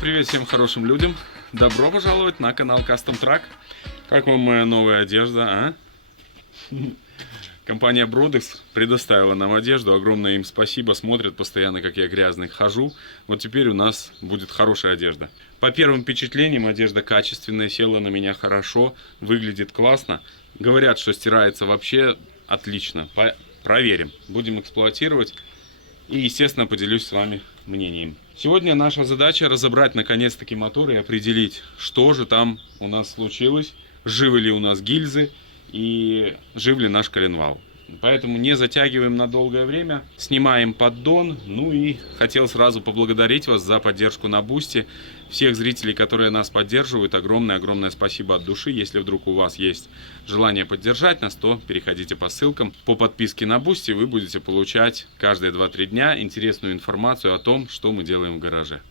Привет всем хорошим людям. Добро пожаловать на канал Custom Truck. Как вам моя новая одежда, а? Компания Brodex предоставила нам одежду. Огромное им спасибо. Смотрят постоянно, как я грязный хожу. Вот теперь у нас будет хорошая одежда. По первым впечатлениям, одежда качественная, села на меня хорошо, выглядит классно. Говорят, что стирается вообще отлично. Проверим. Будем эксплуатировать. И, естественно, поделюсь с вами мнением. Сегодня наша задача разобрать наконец-таки мотор и определить, что же там у нас случилось, живы ли у нас гильзы и жив ли наш коленвал. Поэтому не затягиваем на долгое время, снимаем поддон. Ну и хотел сразу поблагодарить вас за поддержку на Бусти. Всех зрителей, которые нас поддерживают, огромное спасибо от души. Если вдруг у вас есть желание поддержать нас, то переходите по ссылкам. По подписке на Бусти вы будете получать каждые 2-3 дня интересную информацию о том, что мы делаем в гараже.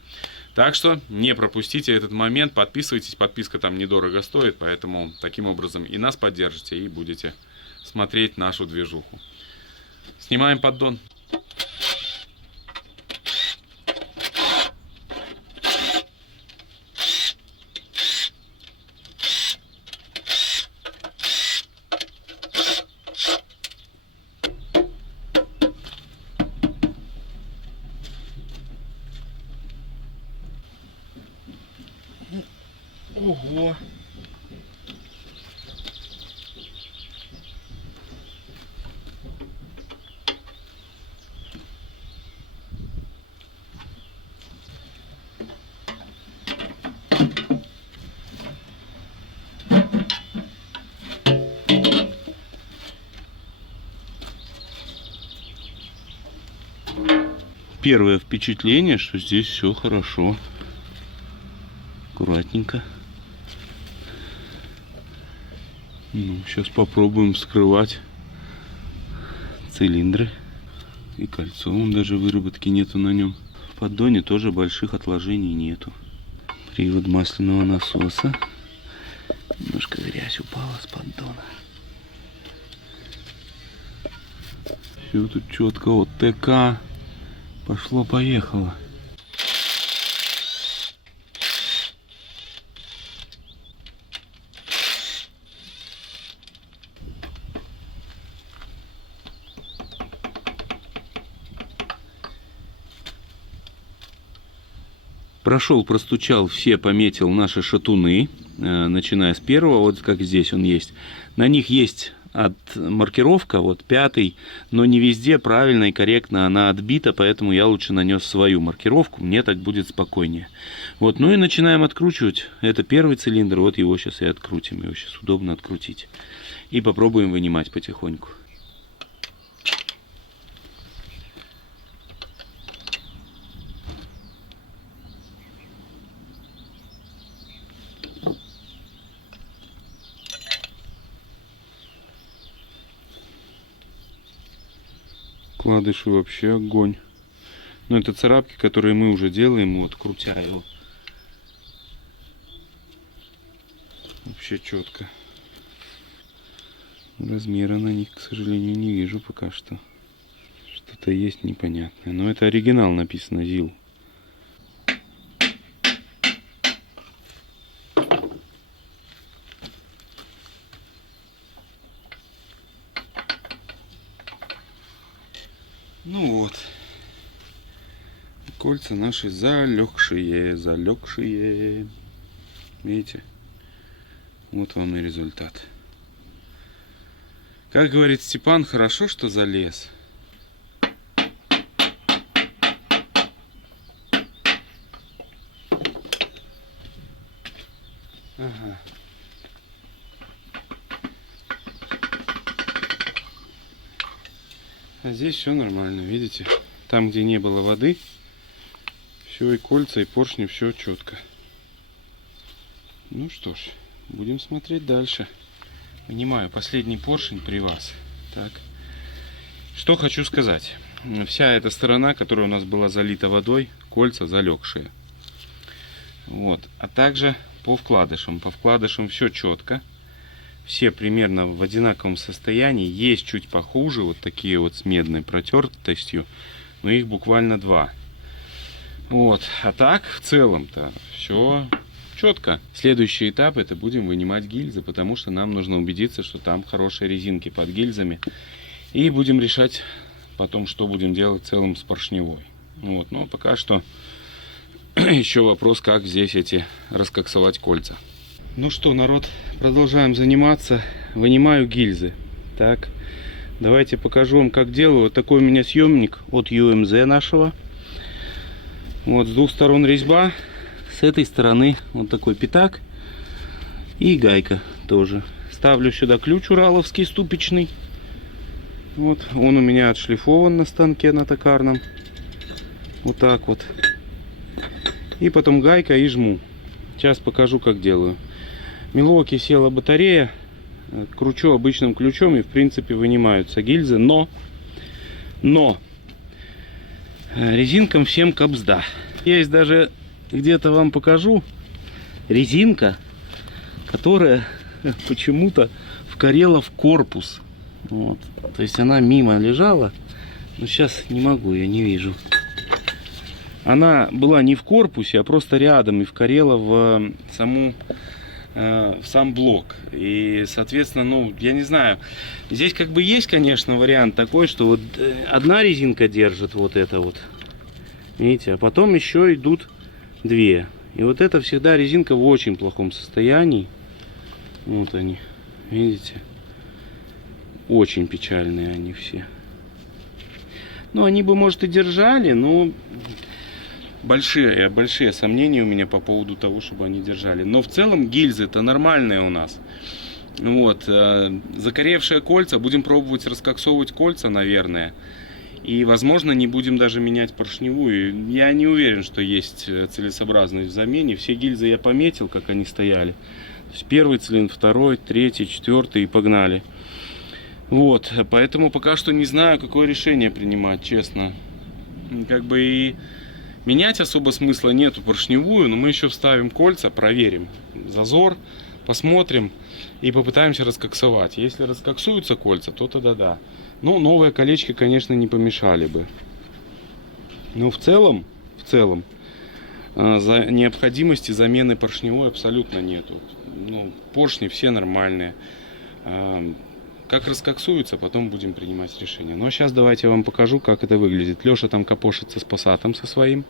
Так что не пропустите этот момент, подписывайтесь, подписка там недорого стоит, поэтому таким образом и нас поддержите, и будете смотреть нашу движуху. Снимаем поддон. Ого! Первое впечатление, что здесь все хорошо. Аккуратненько. Ну, сейчас попробуем вскрывать цилиндры. И кольцо, даже выработки нету на нем. В поддоне тоже больших отложений нету. Привод масляного насоса. Немножко грязь упала с поддона. Все тут четко. Вот ТК. Пошло-поехало. Прошел, простучал, все пометил наши шатуны, начиная с первого, вот как здесь он есть. На них есть маркировка, вот 5-й, но не везде правильно и корректно она отбита, поэтому я лучше нанес свою маркировку, мне так будет спокойнее. Вот, ну и начинаем откручивать. Это первый цилиндр, вот его сейчас и открутим, его сейчас удобно открутить. И попробуем вынимать потихоньку. Вкладыши вообще огонь. Но это царапки, которые мы уже делаем, вот крутя его. Вообще четко. Размера на них, к сожалению, не вижу пока что. Что-то есть непонятное. Но это оригинал, написано ZIL. Ну вот, кольца наши залегшие. Видите, вот вам и результат. Как говорит Степан, хорошо, что залез. Ага. А здесь все нормально, видите? Там, где не было воды, все и кольца, и поршни, все четко. Ну что ж, будем смотреть дальше. Вынимаю последний поршень при вас. Так. Что хочу сказать. Вся эта сторона, которая у нас была залита водой, кольца залегшие. Вот. А также по вкладышам. По вкладышам все четко. Все примерно в одинаковом состоянии. Есть чуть похуже, вот такие вот с медной протертостью, но их буквально 2. Вот, а так в целом-то все четко. Следующий этап — это будем вынимать гильзы, потому что нам нужно убедиться, что там хорошие резинки под гильзами. И будем решать потом, что будем делать в целом с поршневой. Вот, но пока что еще вопрос, как здесь эти раскоксовать кольца. Ну что, народ, продолжаем заниматься. Вынимаю гильзы. Так, давайте покажу вам, как делаю. Вот такой у меня съемник от UMZ нашего. Вот с двух сторон резьба, с этой стороны вот такой пятак и гайка тоже. Ставлю сюда ключ ураловский ступичный. Вот он у меня отшлифован на станке на токарном. Вот так вот. И потом гайка и жму. Сейчас покажу, как делаю. Милуоки села батарея. Кручу обычным ключом и в принципе вынимаются гильзы. Но резинкам всем кабзда. Есть даже, где-то вам покажу, резинка, которая почему-то вкорела в корпус. Вот. То есть она мимо лежала. Но сейчас не могу, я не вижу. Она была не в корпусе, а просто рядом и вкорела в сам блок. И, соответственно, ну, я не знаю. Здесь как бы есть, конечно, вариант такой, что вот одна резинка держит вот это вот. Видите, а потом еще идут две. И вот это всегда резинка в очень плохом состоянии. Вот они, видите. Очень печальные они все. Ну, они бы, может, и держали, но большие сомнения у меня по поводу того, чтобы они держали. Но в целом гильзы-то нормальные у нас. Вот. Закоревшие кольца. Будем пробовать раскоксовывать кольца, наверное. И, возможно, не будем даже менять поршневую. Я не уверен, что есть целесообразность в замене. Все гильзы я пометил, как они стояли. То есть первый цилиндр, второй, третий, четвертый и погнали. Вот. Поэтому пока что не знаю, какое решение принимать, честно. Как бы и менять особо смысла нету поршневую, но мы еще вставим кольца, проверим зазор, посмотрим и попытаемся раскоксовать. Если раскоксуются кольца, то тогда да. Ну, новые колечки, конечно, не помешали бы. Но в целом, необходимости замены поршневой абсолютно нету. Ну, поршни все нормальные. Как раскоксуются, потом будем принимать решение. Ну, а сейчас давайте я вам покажу, как это выглядит. Леша там копошится с пассатом со своим.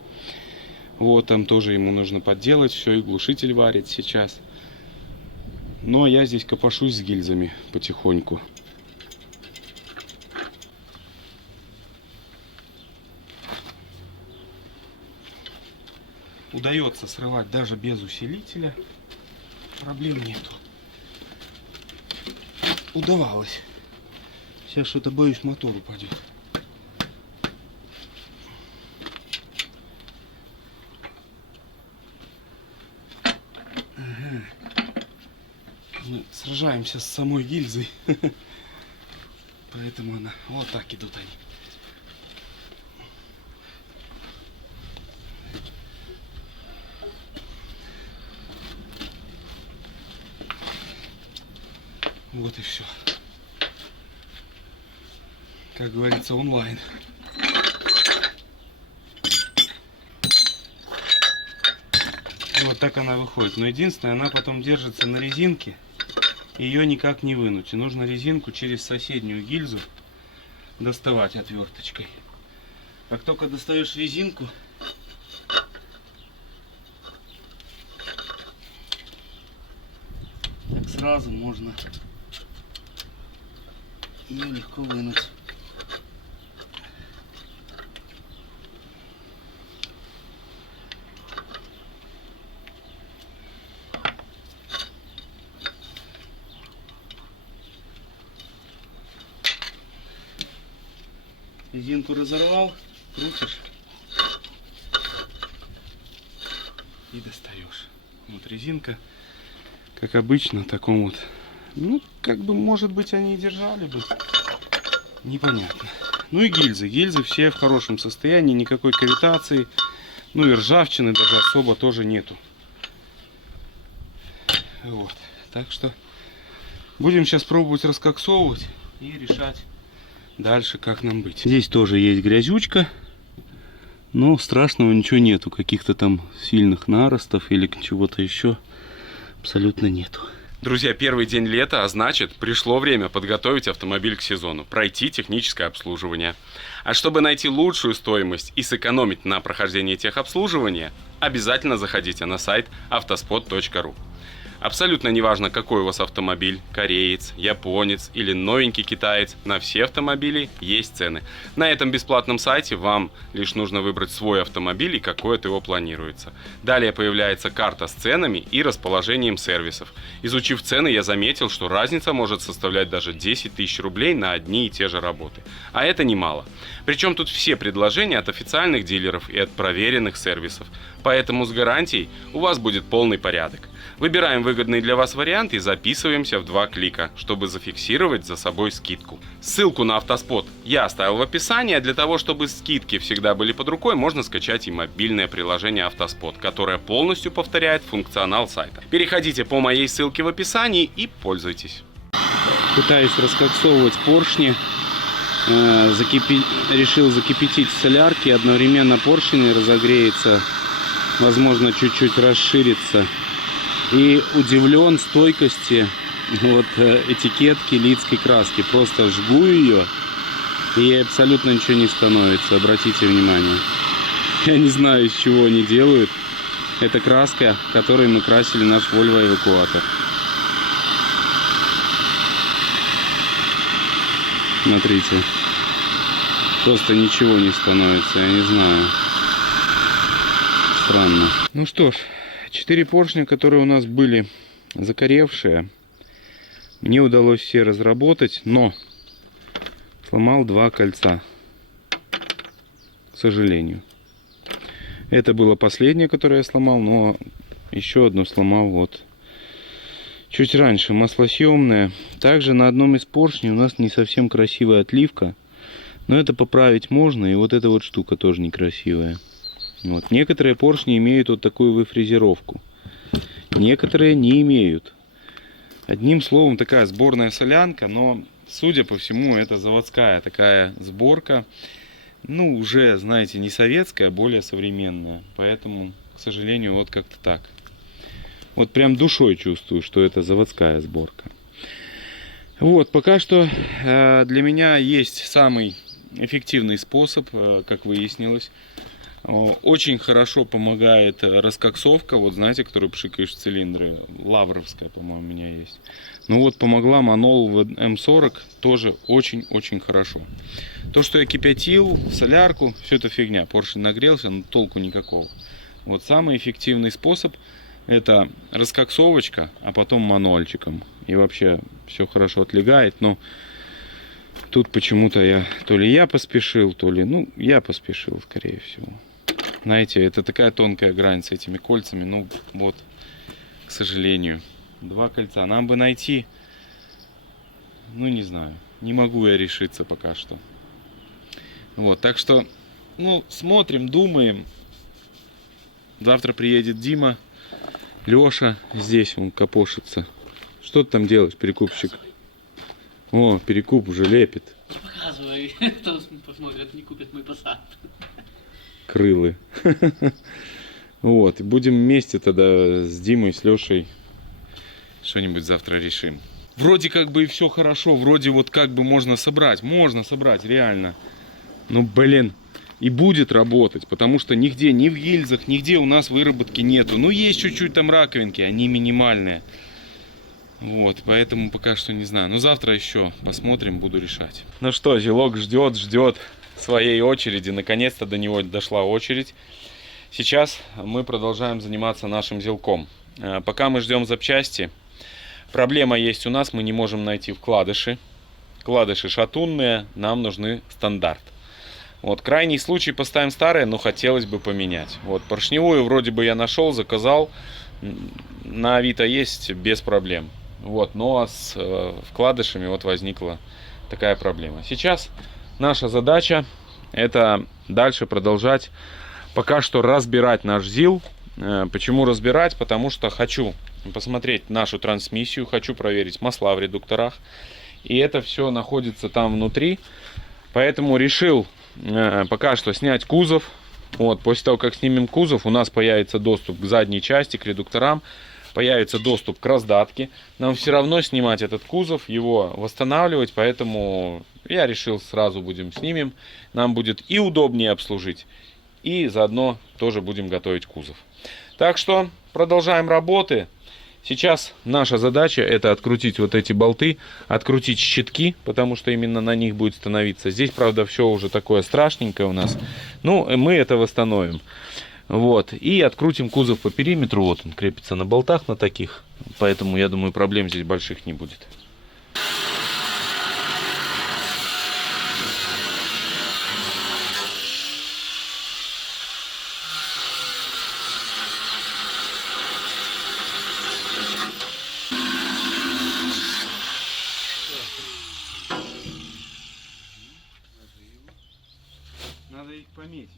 Вот, там тоже ему нужно подделать все, и глушитель варит сейчас. Ну, а я здесь копошусь с гильзами потихоньку. Удается срывать даже без усилителя. Проблем нету. Удавалось. Сейчас что-то, боюсь, мотор упадет. Ага. Мы сражаемся с самой гильзой. Поэтому она... Вот так идут они. Вот и все. Как говорится, онлайн. Вот так она выходит. Но единственное, она потом держится на резинке. Ее никак не вынуть. И нужно резинку через соседнюю гильзу доставать отверточкой. Как только достаешь резинку, так сразу можно ее легко вынуть. Резинку разорвал, крутишь и достаешь. Вот резинка, как обычно, в таком вот. Ну, как бы, может быть, они и держали бы. Непонятно. Ну и гильзы. Гильзы все в хорошем состоянии, никакой кавитации. Ну и ржавчины даже особо тоже нету. Вот. Так что будем сейчас пробовать раскоксовывать и решать дальше, как нам быть. Здесь тоже есть грязючка. Но страшного ничего нету. Каких-то там сильных наростов или чего-то еще абсолютно нету. Друзья, первый день лета, а значит, пришло время подготовить автомобиль к сезону, пройти техническое обслуживание. А чтобы найти лучшую стоимость и сэкономить на прохождении техобслуживания, обязательно заходите на сайт autospot.ru. Абсолютно неважно, какой у вас автомобиль, кореец, японец или новенький китаец, на все автомобили есть цены. На этом бесплатном сайте вам лишь нужно выбрать свой автомобиль и какой от его планируется. Далее появляется карта с ценами и расположением сервисов. Изучив цены, я заметил, что разница может составлять даже 10 тысяч рублей на одни и те же работы. А это немало. Причем тут все предложения от официальных дилеров и от проверенных сервисов. Поэтому с гарантией у вас будет полный порядок. Выбираем выгодный для вас вариант и записываемся в 2 клика, чтобы зафиксировать за собой скидку. Ссылку на Автоспот я оставил в описании, а для того, чтобы скидки всегда были под рукой, можно скачать и мобильное приложение Автоспот, которое полностью повторяет функционал сайта. Переходите по моей ссылке в описании и пользуйтесь. Пытаюсь раскоксовывать поршни. Решил закипятить в солярке, одновременно поршень разогреется, возможно, чуть-чуть расширится. И удивлен стойкости вот этикетки лидской краски. Просто жгу ее, и абсолютно ничего не становится. Обратите внимание. Я не знаю, из чего они делают. Это краска, которой мы красили наш Volvo эвакуатор. Смотрите. Просто ничего не становится, я не знаю. Странно. Ну что ж. 4 поршня, которые у нас были закоревшие, мне удалось все разработать, но сломал 2 кольца, к сожалению. Это было последнее, которое я сломал, но еще одно сломал вот чуть раньше, маслосъемное. Также на одном из поршней у нас не совсем красивая отливка, но это поправить можно, и вот эта вот штука тоже некрасивая. Вот. Некоторые поршни имеют вот такую выфрезеровку, некоторые не имеют. Одним словом, такая сборная солянка, но, судя по всему, это заводская такая сборка. Ну, уже, знаете, не советская, а более современная. Поэтому, к сожалению, вот как-то так. Вот прям душой чувствую, что это заводская сборка. Вот, пока что для меня есть самый эффективный способ, как выяснилось. Очень хорошо помогает раскоксовка, вот знаете, которую пшикаешь в цилиндры, лавровская, по-моему, у меня есть. Ну вот помогла Манол в М40 тоже очень-очень хорошо. То, что я кипятил в солярку, все это фигня, поршень нагрелся, но толку никакого. Вот самый эффективный способ — это раскоксовочка, а потом мануальчиком. И вообще все хорошо отлегает, но тут почему-то то ли я поспешил, то ли, ну, я поспешил, скорее всего. Знаете, это такая тонкая грань с этими кольцами. Ну, вот, к сожалению, 2 кольца. Нам бы найти, ну, не знаю, не могу я решиться пока что. Вот, так что, ну, смотрим, думаем. Завтра приедет Дима, Леша здесь, он копошится. Что ты там делаешь, перекупщик? О, перекуп уже лепит. Не показывай, кто посмотрит, не купит мой Passat. Крылы. Вот, и будем вместе тогда с Димой, с Лешей что-нибудь завтра решим. Вроде как бы и все хорошо, вроде вот как бы можно собрать, реально. Ну, блин, и будет работать, потому что нигде, ни в гильзах, нигде у нас выработки нету. Ну, есть чуть-чуть там раковинки, они минимальные. Вот, поэтому пока что не знаю. Но завтра еще посмотрим, буду решать. Ну что, Зилок ждет своей очереди. Наконец-то до него дошла очередь. Сейчас мы продолжаем заниматься нашим Зилком. Пока мы ждем запчасти, проблема есть у нас, мы не можем найти вкладыши. Вкладыши шатунные, нам нужны стандарт. Вот, крайний случай поставим старые, но хотелось бы поменять. Вот, поршневую вроде бы я нашел, заказал. На Авито есть без проблем. Вот, но с вкладышами вот возникла такая проблема. Сейчас наша задача это дальше продолжать пока что разбирать наш ЗИЛ. Почему разбирать? Потому что хочу посмотреть нашу трансмиссию, хочу проверить масла в редукторах. И это все находится там внутри. Поэтому решил пока что снять кузов, Вот, после того, как снимем кузов, у нас появится доступ к задней части, к редукторам, появится доступ к раздатке. Нам все равно снимать этот кузов, его восстанавливать, поэтому я решил сразу будем снимем. Нам будет и удобнее обслужить, и заодно тоже будем готовить кузов. Так что продолжаем работы. Сейчас наша задача это открутить вот эти болты, открутить щитки, потому что именно на них будет становиться. Здесь, правда, все уже такое страшненькое у нас. Ну, мы это восстановим. Вот. И открутим кузов по периметру. Вот он крепится на болтах на таких. Поэтому, я думаю, проблем здесь больших не будет. Надо их пометить.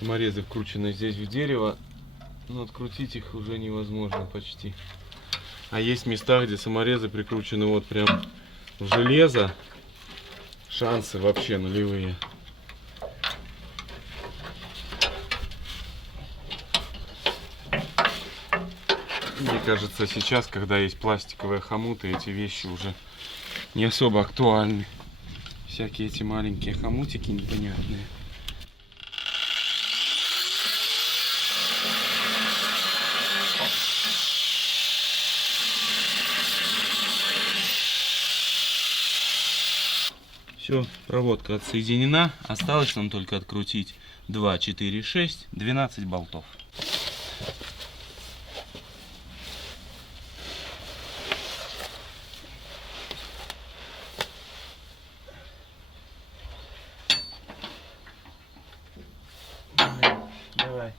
Саморезы вкручены здесь в дерево, но открутить их уже невозможно почти. А есть места, где саморезы прикручены вот прям в железо. Шансы вообще нулевые. Мне кажется, сейчас, когда есть пластиковые хомуты, эти вещи уже не особо актуальны. Всякие эти маленькие хомутики непонятные. Все, проводка отсоединена. Осталось нам только открутить 2, 4, 6, 12 болтов. Давай.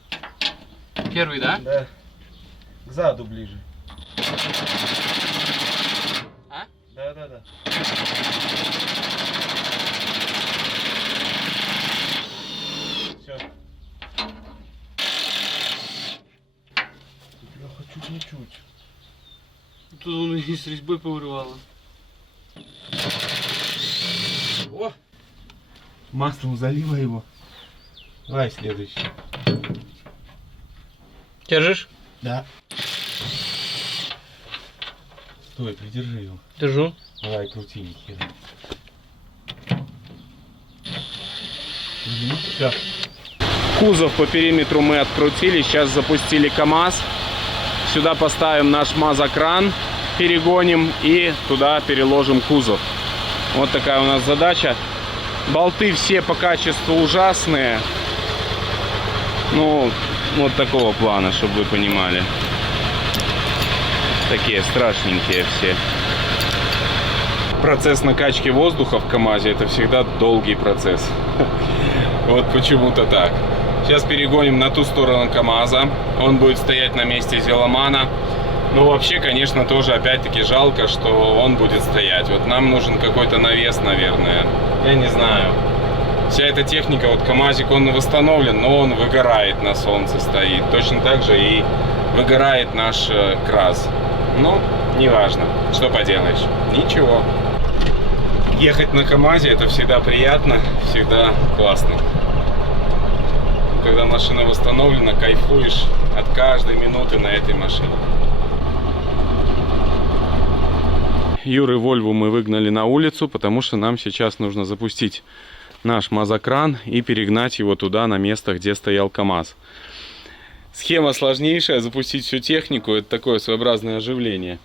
Первый, да? Да. К заду ближе. А? Да. Все. Леха, чуть не чуть. Тут он и с резьбой повырывало. О! Маслом залила его. Давай следующий. Держишь? Да. Стой, придержи его. Держу. Давай, крути, Никита. Все. Кузов по периметру мы открутили. Сейчас запустили КАМАЗ. Сюда поставим наш мазокран, перегоним и туда переложим кузов. Вот такая у нас задача. Болты все по качеству ужасные. Ну, вот такого плана, чтобы вы понимали. Такие страшненькие все. Процесс накачки воздуха в КАМАЗе — это всегда долгий процесс. Вот почему-то так. Сейчас перегоним на ту сторону КАМАЗа. Он будет стоять на месте Зеломана. Ну, вообще, конечно, тоже опять-таки жалко, что он будет стоять. Вот нам нужен какой-то навес, наверное. Я не знаю. Вся эта техника, вот КАМАЗик, он восстановлен, но он выгорает, на солнце стоит. Точно так же и выгорает наш КРАЗ. Ну, неважно, что поделаешь. Ничего. Ехать на КАМАЗе — это всегда приятно, всегда классно. Когда машина восстановлена, кайфуешь от каждой минуты на этой машине. Юры Вольву мы выгнали на улицу, потому что нам сейчас нужно запустить наш мазокран и перегнать его туда, на место, где стоял КАМАЗ. Схема сложнейшая, запустить всю технику — это такое своеобразное оживление.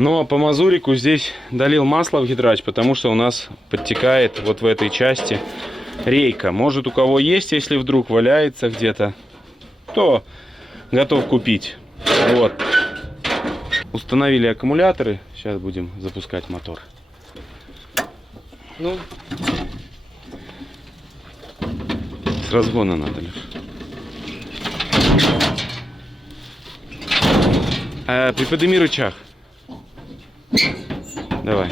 Но по мазурику здесь долил масло в гидрач, потому что у нас подтекает вот в этой части рейка. Может, у кого есть, если вдруг валяется где-то, то готов купить. Вот. Установили аккумуляторы. Сейчас будем запускать мотор. Ну, С разгона надо, Леш. Приподними рычаг. Давай.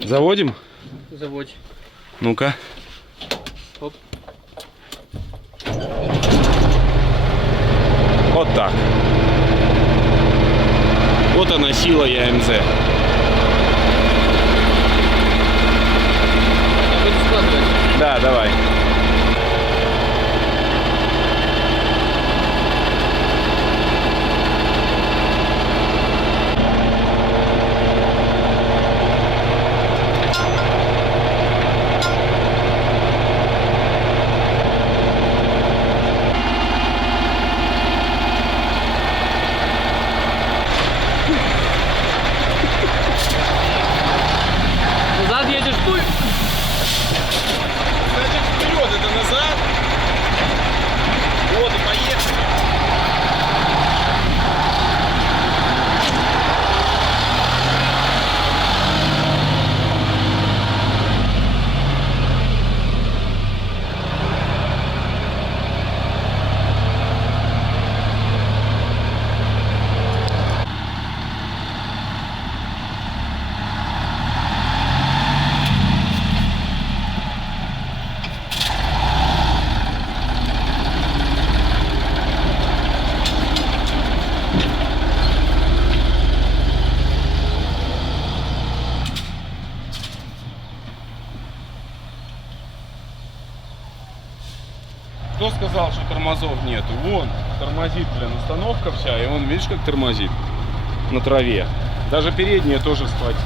сейчас, Заводим? заводь. Ну-ка. Оп. Вот так. Вот она сила ЯМЗ. Буду складывать. Да, давай. Назад едешь, пусть. Значит, вперед, это назад. Вот и поехали. Кто сказал, что тормозов нету? Вон, тормозит, блин, установка вся, и он, видишь, как тормозит на траве. Даже передние тоже схватили.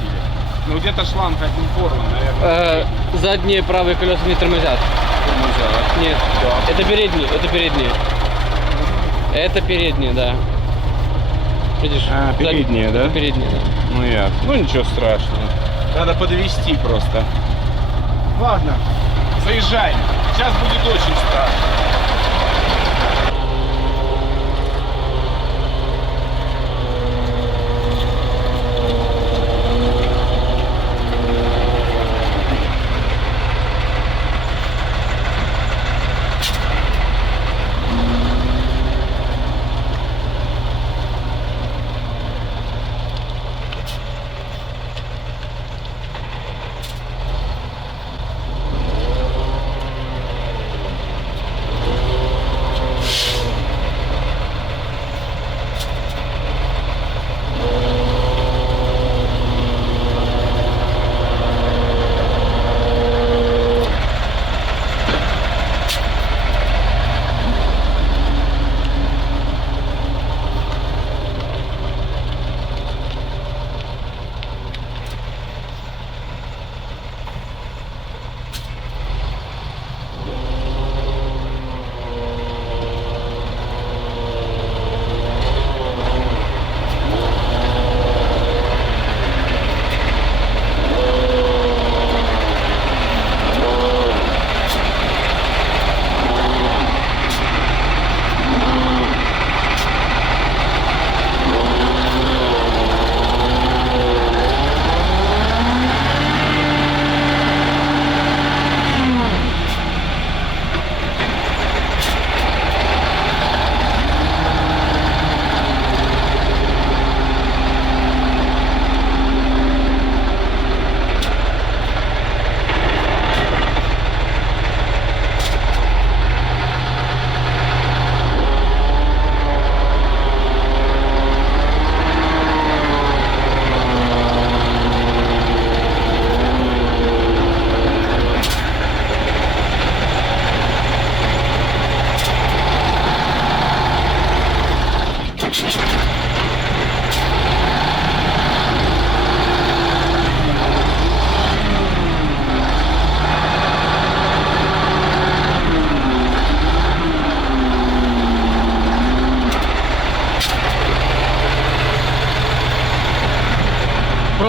Ну где-то шланг один порван, наверное. Задние правые колеса не тормозят. Тормоза. Нет. Да. Это передние, это передние. Это передние, да. Видишь? А, передние, да? Это передние, да. Ну я. Ну ничего страшного. Надо подвести просто. Ладно, заезжаем. Сейчас будет очень страшно.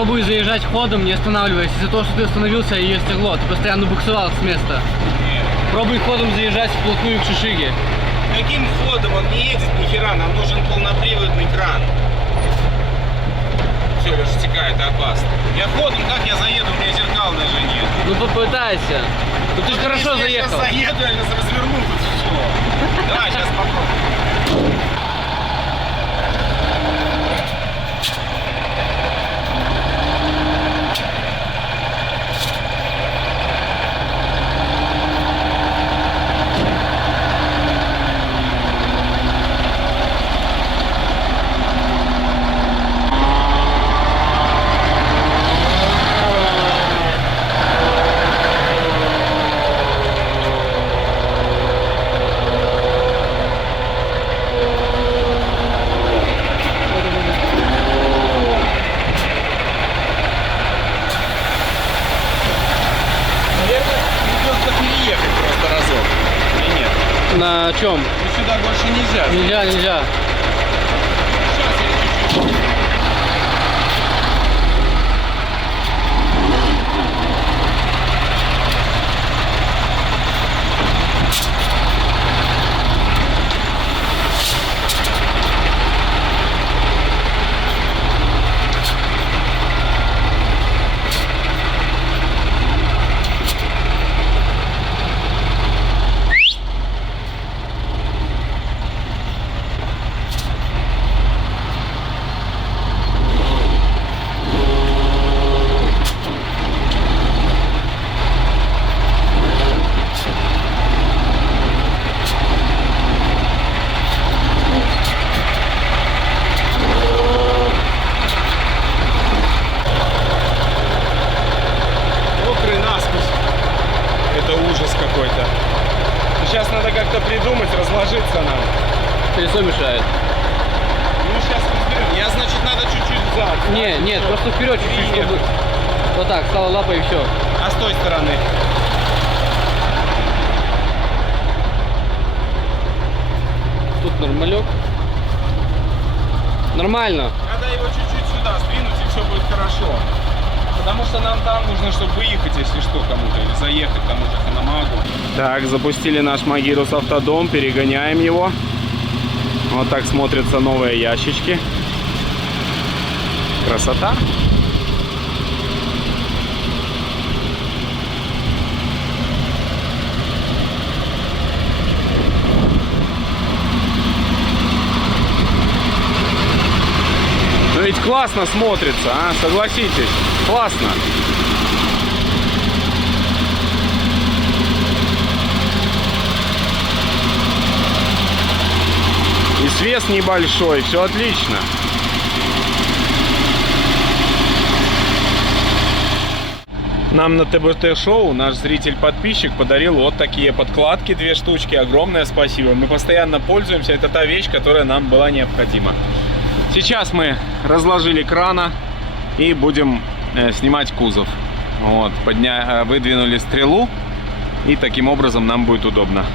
Пробуй заезжать ходом, не останавливаясь. Из-за того, что ты остановился, ее стекло. Ты постоянно буксовал с места. Нет. Пробуй ходом заезжать вплотную к шишиге. Каким ходом? Он не едет ни хера, нам нужен полноприводный кран. Все, Леша, стекай, это опасно. Я ходом, как я заеду, у меня зеркал даже нет. Ну попытайся. Ну ты же хорошо Если заехал. Я сейчас заеду, я сейчас разверну тут все. Давай, сейчас попробуем. На чем? Ну сюда больше нельзя. Нельзя, нельзя. Сейчас я чуть-чуть. какой-то. Сейчас надо как-то придумать, разложиться нам. Колесо мешает. Ну, сейчас разберем. Я, значит, надо чуть-чуть взад. Не, нет, просто вперед чуть-чуть, чтобы... Вот так, стала лапа и все. А с той стороны? Тут нормалек. Нормально. Надо его чуть-чуть сюда сдвинуть, и все будет хорошо. Потому что нам там нужно, чтобы выехать, если что, кому-то, или заехать к тому же Ханамагу. Так, запустили наш Магирус автодом, перегоняем его. Вот так смотрятся новые ящички. Красота. Ну ведь классно смотрится, а? Согласитесь, классно. И свес небольшой, все отлично. Нам на ТБТ-шоу наш зритель-подписчик подарил вот такие подкладки, 2 штучки. Огромное спасибо. Мы постоянно пользуемся. Это та вещь, которая нам была необходима. Сейчас мы разложили крана и будем снимать кузов. Вот, выдвинули стрелу, и таким образом нам будет удобно.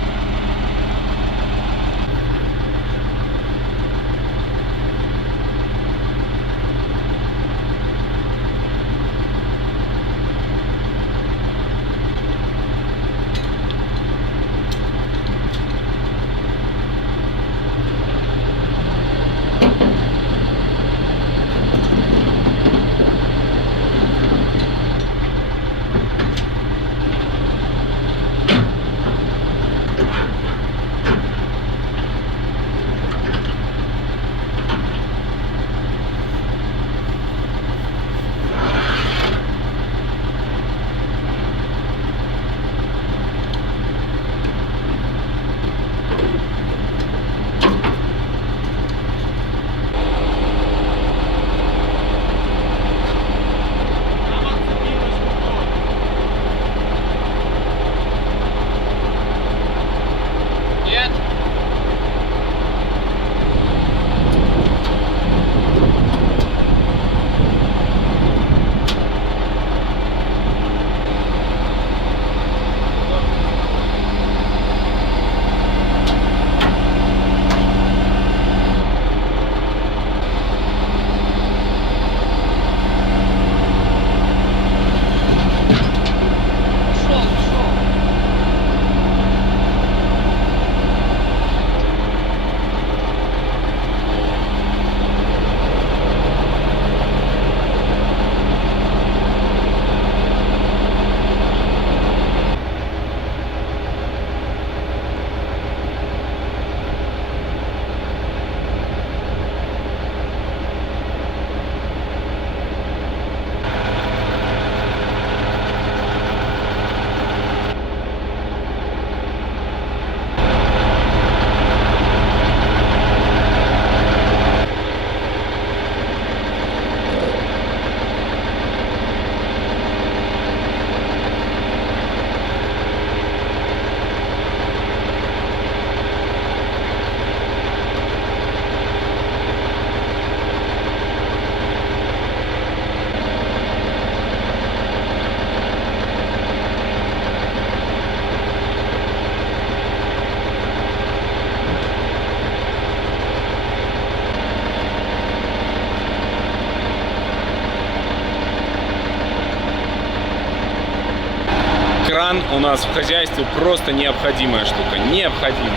кран у нас в хозяйстве просто необходимая штука. Необходимая.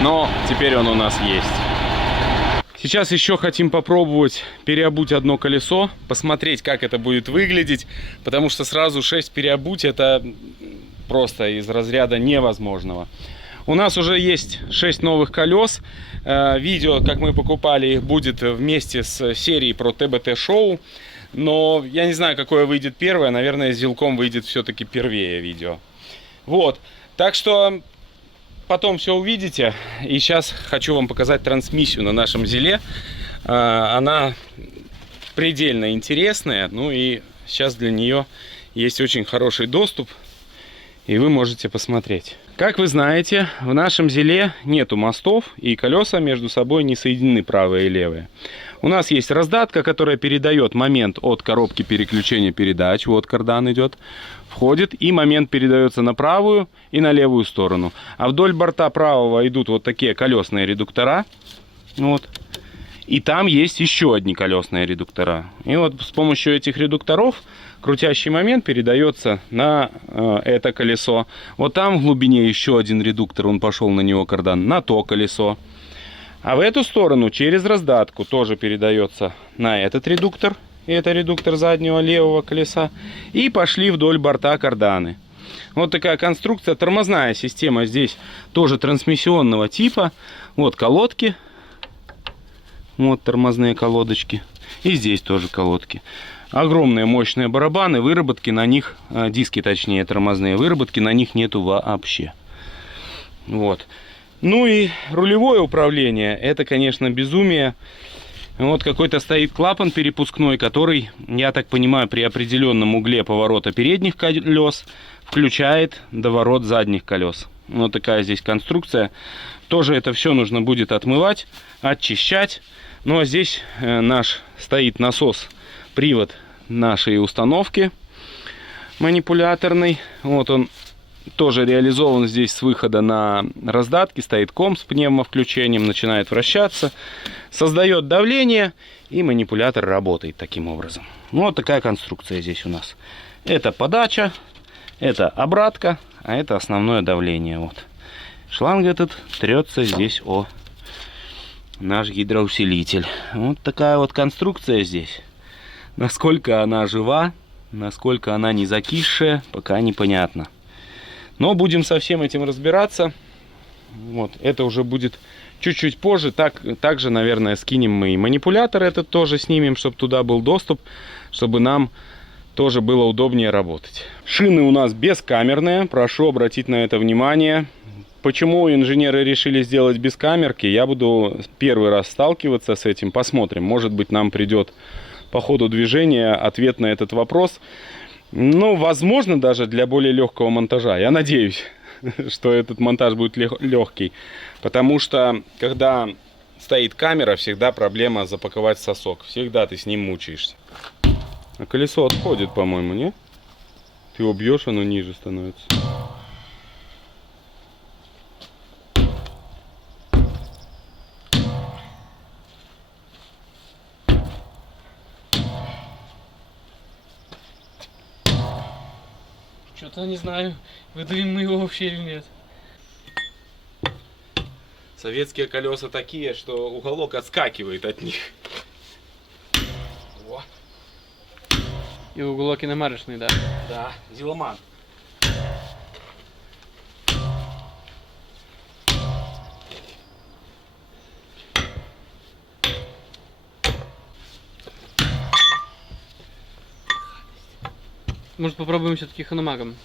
Но теперь он у нас есть. Сейчас еще хотим попробовать переобуть одно колесо, посмотреть, как это будет выглядеть, потому что сразу 6 переобуть — это просто из разряда невозможного. У нас уже есть 6 новых колес. Видео, как мы покупали их, будет вместе с серией про ТБТ-шоу. Но я не знаю, какое выйдет первое. Наверное, с Зилком выйдет все-таки первее видео. Вот. Так что потом все увидите. И сейчас хочу вам показать трансмиссию на нашем Зиле. Она предельно интересная. Ну и сейчас для нее есть очень хороший доступ. И вы можете посмотреть. Как вы знаете, в нашем Зиле нету мостов. И колеса между собой не соединены, правые и левые. У нас есть раздатка, которая передает момент от коробки переключения передач. Вот кардан идет. Входит, и момент передается на правую и на левую сторону. А вдоль борта правого идут вот такие колесные редуктора. Вот. И там есть еще одни колесные редуктора. И вот с помощью этих редукторов крутящий момент передается на это колесо. Вот там в глубине еще один редуктор, он пошел на него кардан, на то колесо. А в эту сторону через раздатку тоже передается на этот редуктор. И это редуктор заднего левого колеса. И пошли вдоль борта карданы. Вот такая конструкция. Тормозная система здесь тоже трансмиссионного типа. Вот колодки. Вот тормозные колодочки. И здесь тоже колодки. Огромные мощные барабаны. Выработки на них, диски точнее тормозные, выработки на них нету вообще. Вот. Ну и рулевое управление, это, конечно, безумие. Вот какой-то стоит клапан перепускной, который, я так понимаю, при определенном угле поворота передних колес включает доворот задних колес. Вот такая здесь конструкция. Тоже это все нужно будет отмывать, очищать. Ну а здесь наш стоит насос, привод нашей установки манипуляторный. Вот он. Тоже реализован здесь с выхода на раздатки. Стоит комп с пневмовключением, начинает вращаться, создает давление, и манипулятор работает таким образом. Ну, вот такая конструкция здесь у нас. Это подача, это обратка, а это основное давление. Вот. Шланг этот трется здесь о наш гидроусилитель. Вот такая вот конструкция здесь. Насколько она жива, насколько она не закисшая, пока непонятно. Но будем со всем этим разбираться. Вот, это уже будет чуть-чуть позже. Также, наверное, скинем мы и манипулятор этот тоже снимем, чтобы туда был доступ, чтобы нам тоже было удобнее работать. Шины у нас бескамерные. Прошу обратить на это внимание. Почему инженеры решили сделать бескамерки, я буду первый раз сталкиваться с этим. Посмотрим. Может быть, нам придет по ходу движения ответ на этот вопрос. Ну, возможно, даже для более легкого монтажа. Я надеюсь, что этот монтаж будет легкий. Потому что, когда стоит камера, всегда проблема запаковать сосок. Всегда ты с ним мучаешься. А колесо отходит, по-моему, не? Ты его бьешь, оно ниже становится. Что-то не знаю, выдавим мы его вообще или нет. Советские колеса такие, что уголок отскакивает от них. О. И уголок иномарочный, да? Да, Зиломан. Может, попробуем все-таки хономагом?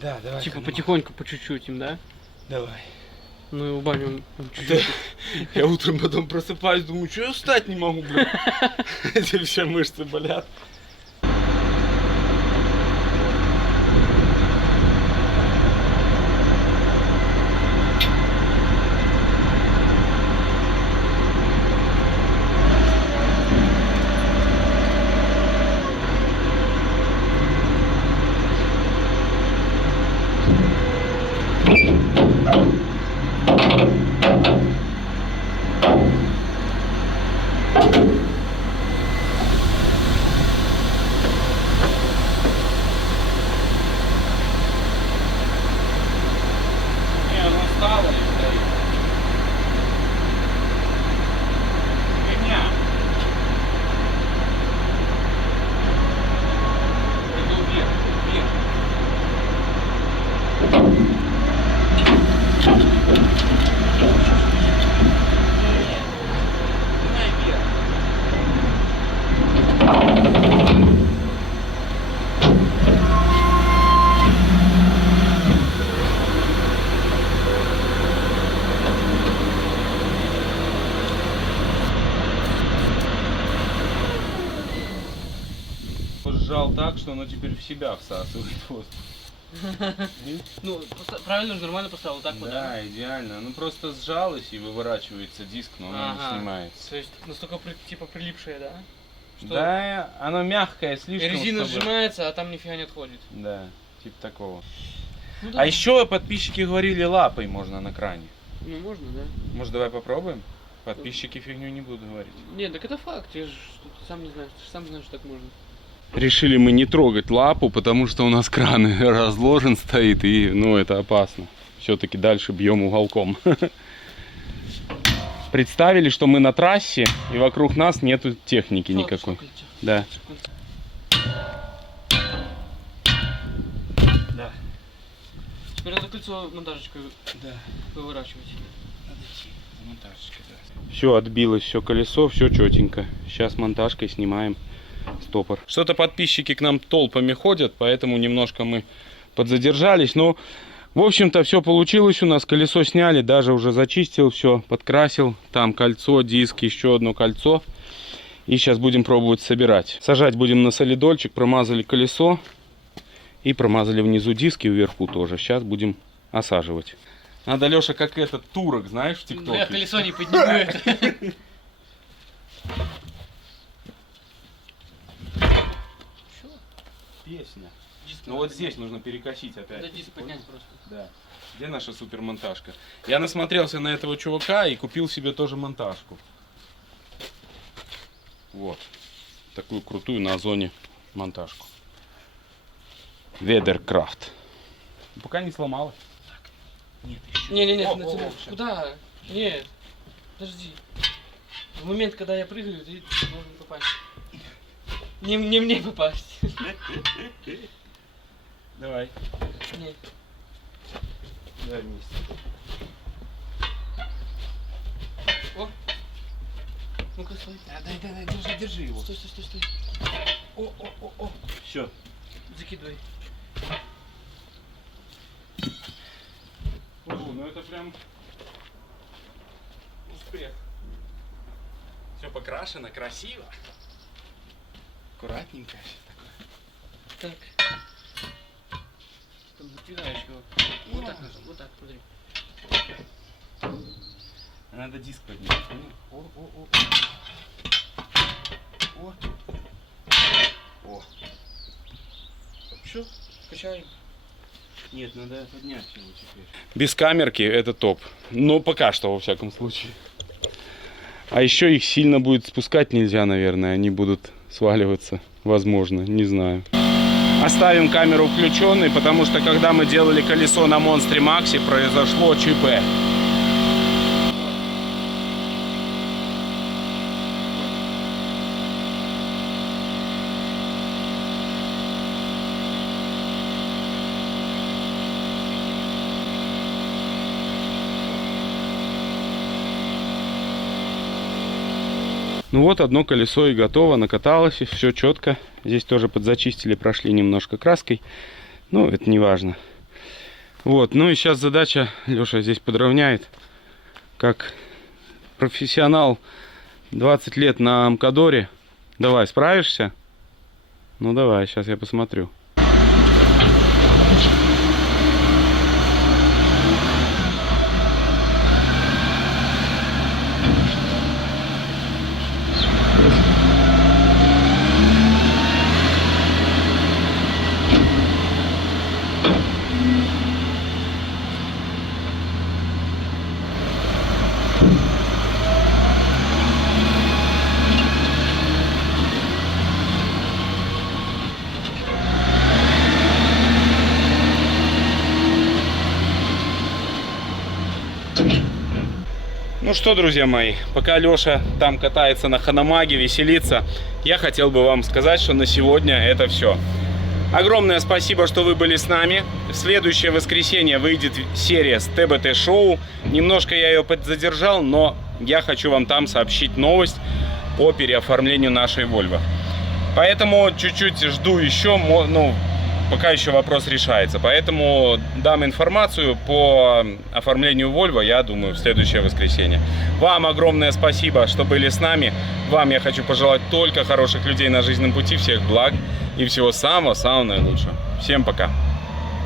Да, давай. Типа потихоньку, по чуть-чуть им, да? Давай. Ну и убавим чуть-чуть. Я утром потом просыпаюсь, думаю, что я встать не могу, блин. Эти все мышцы болят. зажал так, что оно теперь в себя всасывает воздух. Ну, правильно же, нормально поставил, так вот, да? Да, идеально. Ну просто сжалось и выворачивается диск, но оно не снимается. То есть настолько типа прилипшее, да? Что Да, оно мягкое слишком. резина чтобы- сжимается, а там нифига не отходит. Да, типа такого. Ну, да. А еще подписчики говорили, лапой можно на кране. Ну можно, да. Может, давай попробуем? Подписчики фигню не будут говорить. Нет, так это факт, я же сам не знаю, ты же сам знаешь, что так можно. Решили мы не трогать лапу, потому что у нас кран разложен стоит, и ну это опасно. Все-таки дальше бьем уголком. Представили, что мы на трассе, и вокруг нас нету техники никакой. Да. Да. Теперь надо кольцо монтажечкой выворачивать. Все, отбилось все колесо, все четенько. Сейчас монтажкой снимаем стопор. Что-то подписчики к нам толпами ходят, поэтому немножко мы подзадержались. Но, в общем-то, все получилось у нас. Колесо сняли, даже уже зачистил все, подкрасил. Там кольцо, диск, еще одно кольцо. И сейчас будем пробовать собирать. Сажать будем на солидольчик. Промазали колесо. И промазали внизу диски, вверху тоже. Сейчас будем осаживать. Надо, Леша, как этот турок, знаешь, в ТикТоке. Ну я колесо не подниму это. Песня. Ну вот здесь нужно перекосить опять. Да, диск поднять просто. Да. Где наша супермонтажка? Я насмотрелся на этого чувака и купил себе тоже монтажку. Вот. Такую крутую на Озоне монтажку. Ведеркрафт. Пока не сломалась. Нет, еще. Не-не-не, О, куда? Нет, подожди. В момент, когда я прыгаю, ты должен попасть. Не мне попасть. Давай. Нет. Давай вместе. О. Ну-ка, стой. Дай, держи его. Стой. О. Все. Закидывай. Слушай, ну это прям успех. Все покрашено, красиво. Аккуратненько все такое. Так. Там закидаешь его. Вот так нужно. Вот так, смотри. Надо диск поднять. О. Все, качаем. Нет, надо поднять его теперь. Без камерки это топ. Но пока что, во всяком случае. А еще их сильно будет спускать нельзя, наверное. Они будут сваливаться. Возможно, не знаю. Оставим камеру включенной, потому что когда мы делали колесо на Монстре Максе, произошло ЧП. Ну вот, одно колесо и готово, накаталось, и все четко. Здесь тоже подзачистили, прошли немножко краской. Ну, это не важно. Вот, ну и сейчас задача, Леша здесь подровняет. Как профессионал, 20 лет на Амкадоре. Давай, справишься? Ну давай, сейчас я посмотрю. Ну что, друзья мои, пока Леша там катается на Ханамаге, веселится, я хотел бы вам сказать, что на сегодня это все. Огромное спасибо, что вы были с нами. В следующее воскресенье выйдет серия с ТБТ-шоу. Немножко я ее подзадержал, но я хочу вам там сообщить новость по переоформлению нашей Volvo. Поэтому чуть-чуть жду еще, ну, пока еще вопрос решается. Поэтому дам информацию по оформлению Volvo, я думаю, в следующее воскресенье. Вам огромное спасибо, что были с нами. Вам я хочу пожелать только хороших людей на жизненном пути. Всех благ. и всего самого-самого наилучшего. Всем пока!